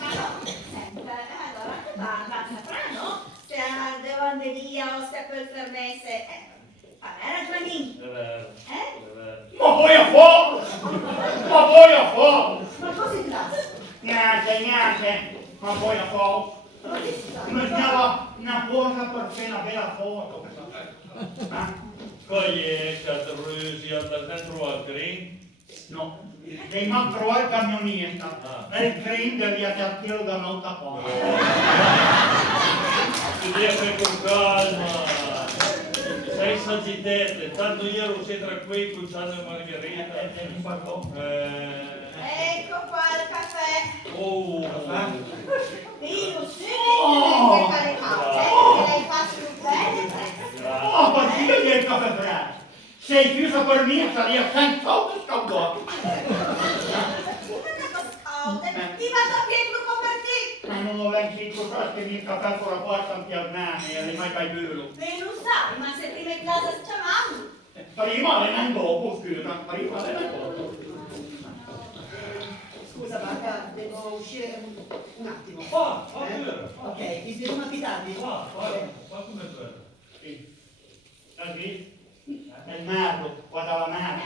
Ma no, senta, allora che basta, però no? Se devo andare via o se per fermesse, hai ragionino. È vero. Ma poi a fuoco! Ma poi a fuoco! Ma cosa si tratta? Niente, ma poi a fuoco! Ma che si tratta? Bisognava una cosa per fare una bella foto. Poi è Caterrusi al centro al green. No, devi mal trovare il camionista. E il green devi attirarlo da un'altra parte. Si deve con calma. Sei saggitete, tanto io sei tranquillo con Gianni e Margherita. Ecco qua il caffè. Oh, Io subito che fare cose, che lei faccio un bene. Oh, ma chi è il caffè freddo? Sei chiuso per me, saria senza scaldato. Ti vado a piedi convertito. Ma non ho sentito cosa che mi caffè con la porta in piernani, e mai fai bello. E non sai, ma se prima in casa si chiamavano. Prima e non dopo, scusa, prima e non dopo. Scusa Marca, devo uscire un attimo. pure. Ok, ti siamo abitati? Qua come quello. Sì. Da qui? È il merlo, qua dalla merlo.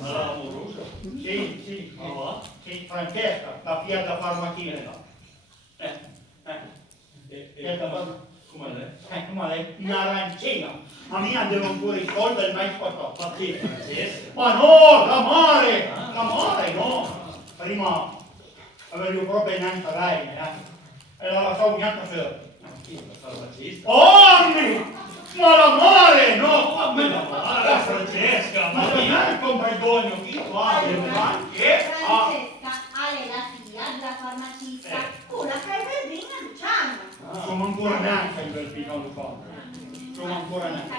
Ma l'amorosa? Sì. Ah, va? Sì, Francesca, la figlia da farmacina. Come lei? Come lei? Un'arancina. Ma mia devo ancora i soldi del mai spaccato. Ma chi? Francesca? Ma no, l'amore, no. Prima avevo proprio neanche lei, e la lasciavo neanche sera. La farmacista? Oh, ma l'amore, no, come La Francesca, ma ma chi? non è il compagno, chi fa? Che? Francesca, Ale la figlia della farmacista, una che è per bene a Luciano. Sono ancora neanche in quel piccolo Luciano. Sono ancora neanche.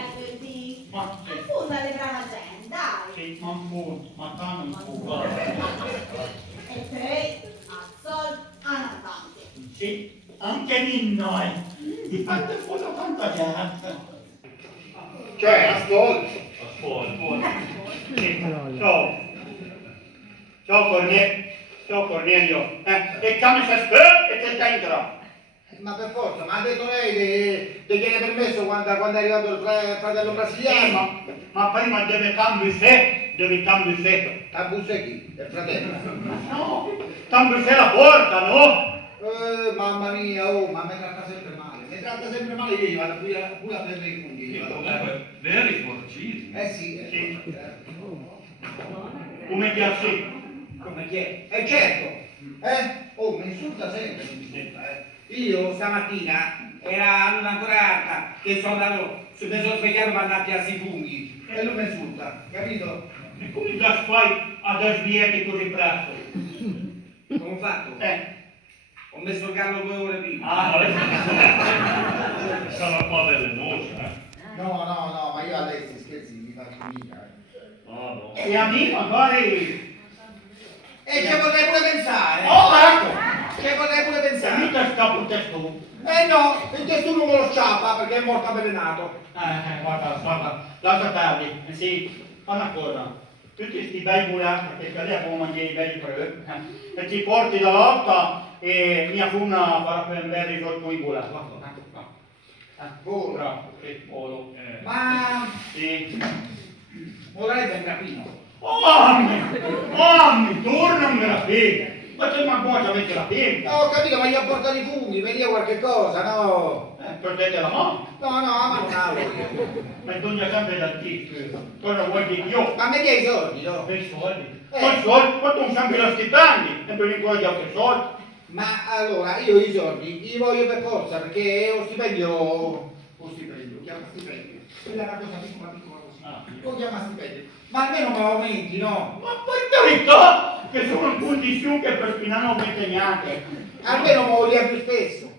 Ma sì. Fonda le brava gente, dai. Sì, ma un ma tanto un po'. E poi a sol avanti. Sì, anche noi. Ti fate fuori tanta gente. Cioè, ascolta. Sì, ciao. Ciao Cornelio. E come si spera che ti entra? Ma per forza, ma ha detto lei di chiedere permesso quando è arrivato il fratello brasiliano? Ma prima deve cambiare sé. Tabuse chi? Il fratello? No, cambiare la porta, no? Mamma mia, oh, ma mi tratta sempre male. Mi tratta sempre male, io gli vado pure a prendere i funghi. Veri porcini. Sì. Sì. Come piace? Come chi è? Certo. Oh, mi insulta sempre, mi insulta, Io stamattina era non ancora alta che sono andato, mi sono svegliato per andare a piazza i funghi. E lui mi insulta, capito? E come la fai ad sviare così presto? Come ho fatto? Ho messo il gallo 2 ore prima. Sarà qua delle mosche, No, ma io a lei si scherzi, mi faccio mica. No. E a me magari... E che potrei pure pensare? Oh, ecco! Che potrei pure Se pensare? mica scappo il testo. No, il testudo me lo sciappa perché è morto avvelenato. Guarda, lascia perdere. Sì, fa una cosa. Tutti questi bei mulati, perché lei come mangiare i bei preux, e ti porti da lotta e mia funa farà prendere sotto i mulati. Bravo, che volo. Ma Sì. vorrei ben capino. Mamma, torna un graffino. Ma c'è una cosa avete la penna? Ho capito, ma gli ho portato i funghi, vedi qualche cosa, no? Prendete la mano. No, ma non avevo io. Ma bisogna sempre dal tizio. Cosa vuoi dire io? Ma mi dia i soldi, no? Per i soldi. Con i soldi, quando non sempre la stipendi, e per ancora di altri soldi. Ma allora, io i soldi li voglio per forza, perché lo stipendio, chiama stipendio. Quella è una cosa piccola così. Lo chiama stipendio. Ma almeno me lo aumenti, no? Ma per carità, che sono in condizione che per finire non mette neanche. Almeno me lo dia più spesso.